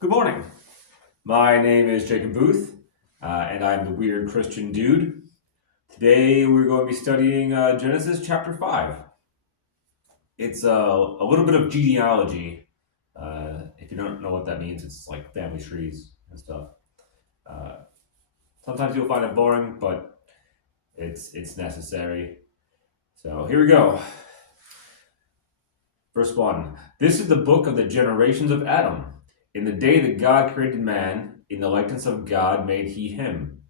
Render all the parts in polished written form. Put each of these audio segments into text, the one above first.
Good morning. My name is Jacob Booth, and I'm the Weird Christian Dude. Today we're going to be studying Genesis chapter 5. It's a little bit of genealogy. If you don't know what that means, it's like family trees and stuff. Uh, Sometimes you'll find it boring, but it's necessary. So here we go. Verse 1. This is the book of the generations of Adam. In the day that God created man, in the likeness of God made he him.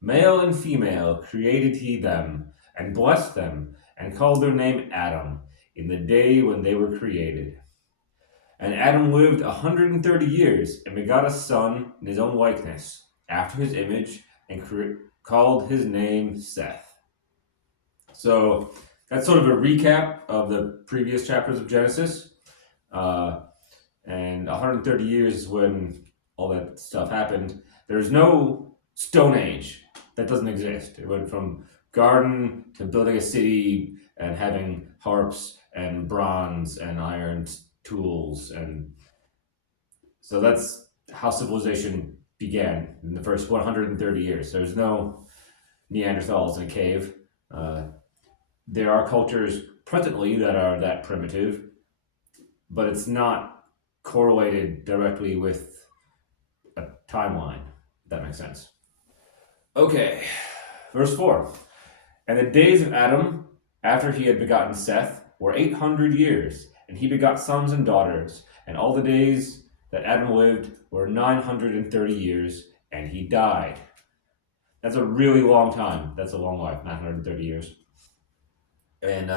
Male and female created he them, and blessed them, and called their name Adam, in the day when they were created. And Adam lived 130 years, and begot a son in his own likeness, after his image, and called his name Seth. So that's sort of a recap of the previous chapters of Genesis. And 130 years is when all that stuff happened. There's no Stone Age. That doesn't exist. It went from garden to building a city and having harps and bronze and iron tools. And so that's how civilization began in the first 130 years. There's no Neanderthals in a cave. There are cultures presently that are that primitive, but it's not correlated directly with a timeline, if that makes sense. Okay, verse 4. And the days of Adam, after he had begotten Seth, were 800 years, and he begot sons and daughters. And all the days that Adam lived were 930 years, and he died. That's a really long time. That's a long life, 930 years. And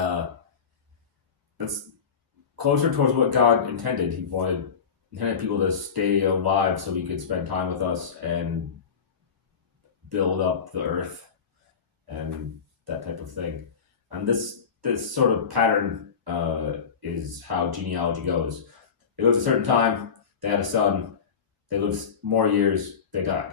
that's closer towards what God intended. He intended people to stay alive so he could spend time with us and build up the earth and that type of thing. And this sort of pattern is how genealogy goes. They lived a certain time, they had a son, they lived more years, they died.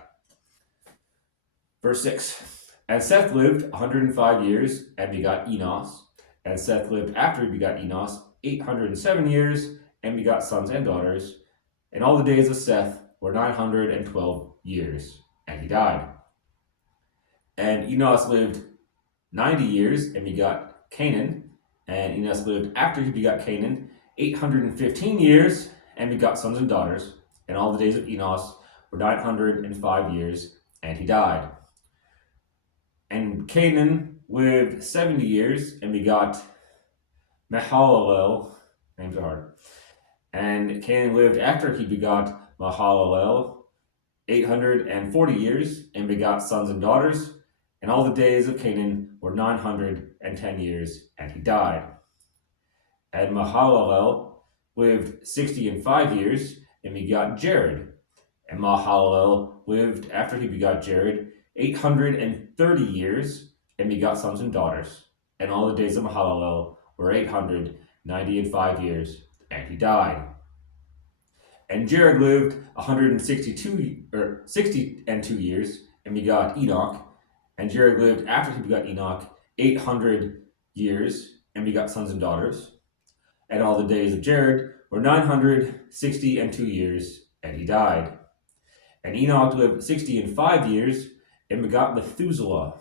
Verse 6. And Seth lived 105 years and begot Enos. And Seth lived after he begot Enos 807 years and begot sons and daughters. And all the days of Seth were 912 years, and he died. And Enos lived 90 years and begot Canaan. And Enos lived after he begot Canaan 815 years and begot sons and daughters. And all the days of Enos were 905 years, and he died. And Canaan lived 70 years and begot Mahalalel. Names are hard. And Canaan lived after he begot Mahalalel 840 years and begot sons and daughters. And all the days of Canaan were 910 years, and he died. And Mahalalel lived 65 years and begot Jared. And Mahalalel lived after he begot Jared 830 years and begot sons and daughters. And all the days of Mahalalel were 895 years, and he died. And Jared lived 62 years and begot Enoch. And Jared lived after he begot Enoch 800 years and begot sons and daughters. And all the days of Jared were 962 years, and he died. And Enoch lived 65 years and begot Methuselah.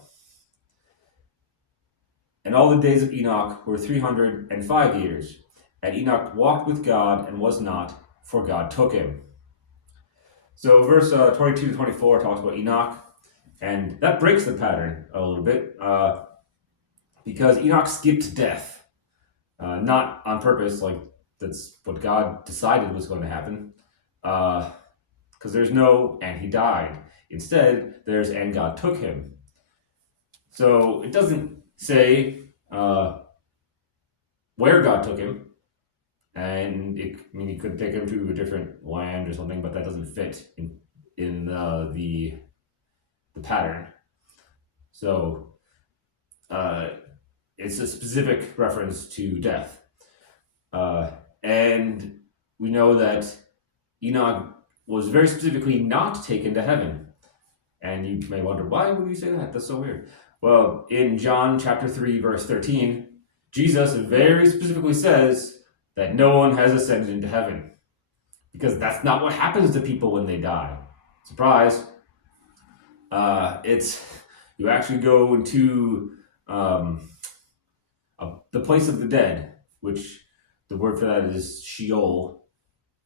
And all the days of Enoch were 305 years. And Enoch walked with God and was not, for God took him. So verse 22 to 24 talks about Enoch. And that breaks the pattern a little bit because Enoch skipped death. Not on purpose, like that's what God decided was going to happen. Because there's no, and he died. Instead, there's, and God took him. So it doesn't say where God took him. And he could take him to a different land or something, but that doesn't fit in the pattern. So it's a specific reference to death. And we know that Enoch was very specifically not taken to heaven. And you may wonder, why would you say that? That's so weird. Well, in John chapter 3, verse 13, Jesus very specifically says that no one has ascended into heaven, because that's not what happens to people when they die. Surprise! It's you actually go into the place of the dead, which the word for that is Sheol,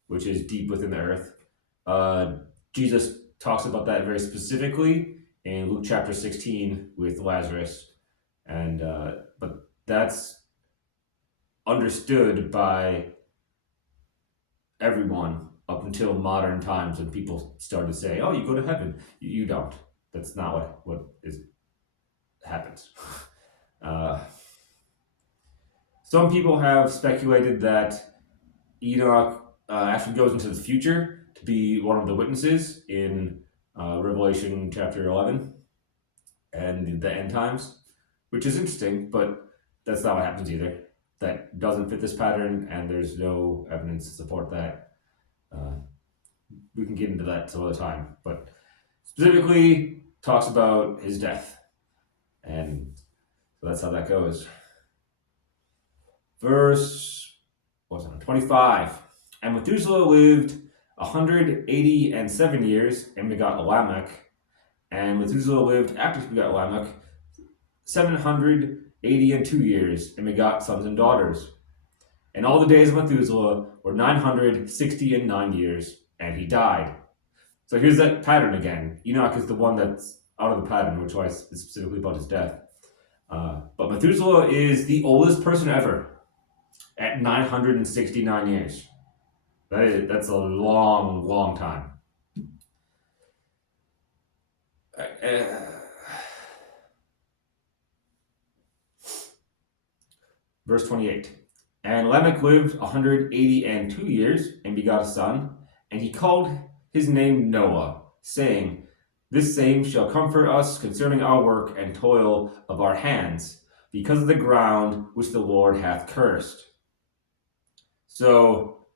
which is deep within the earth. Jesus talks about that very specifically in Luke chapter 16 with Lazarus, and but that's understood by everyone up until modern times when people started to say, "Oh, you go to heaven." You don't. That's not what is happens. Uh, some people have speculated that Enoch actually goes into the future to be one of the witnesses in Revelation chapter 11 and the end times, which is interesting, but that's not what happens either. That doesn't fit this pattern, and there's no evidence to support that. We can get into that some other time, but specifically talks about his death, and so that's how that goes. Verse 25. And Methuselah lived 187 years and begot Lamech. And Methuselah lived after he begot Lamech 782 years and begot sons and daughters. And all the days of Methuselah were 969 years, and he died. So here's that pattern again. Enoch is the one that's out of the pattern, which is specifically about his death. But Methuselah is the oldest person ever at 969 years. That's a long, long time. Verse 28. And Lamech lived 182 years and begot a son, and he called his name Noah, saying, This same shall comfort us concerning our work and toil of our hands, because of the ground which the Lord hath cursed. So,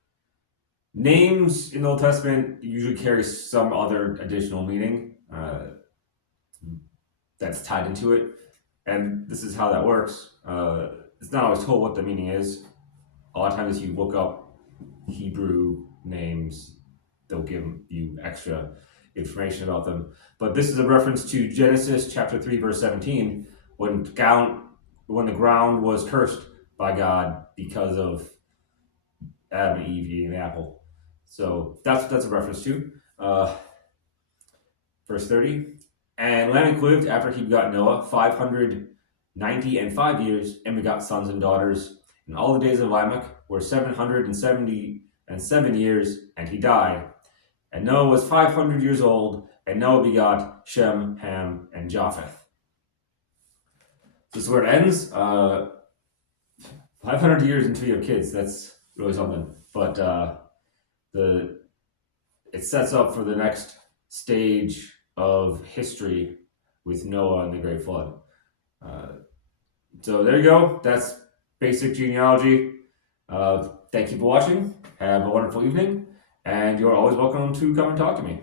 names in the Old Testament usually carry some other additional meaning that's tied into it, and this is how that works. It's not always told what the meaning is. A lot of times, if you look up Hebrew names, they'll give you extra information about them. But this is a reference to Genesis chapter 3, verse 17, when the ground was cursed by God because of Adam and Eve eating the apple. So that's a reference to. Verse 30. And Lamech lived after he begot Noah 595 years and begot sons and daughters. And all the days of Lamech were 777 years, and he died. And Noah was 500 years old, and Noah begot Shem, Ham, and Japheth. This is where it ends. 500 years until you have kids. That's really something. But it sets up for the next stage of history with Noah and the Great Flood. So there you go. That's basic genealogy. Thank you for watching. Have a wonderful evening. And you're always welcome to come and talk to me.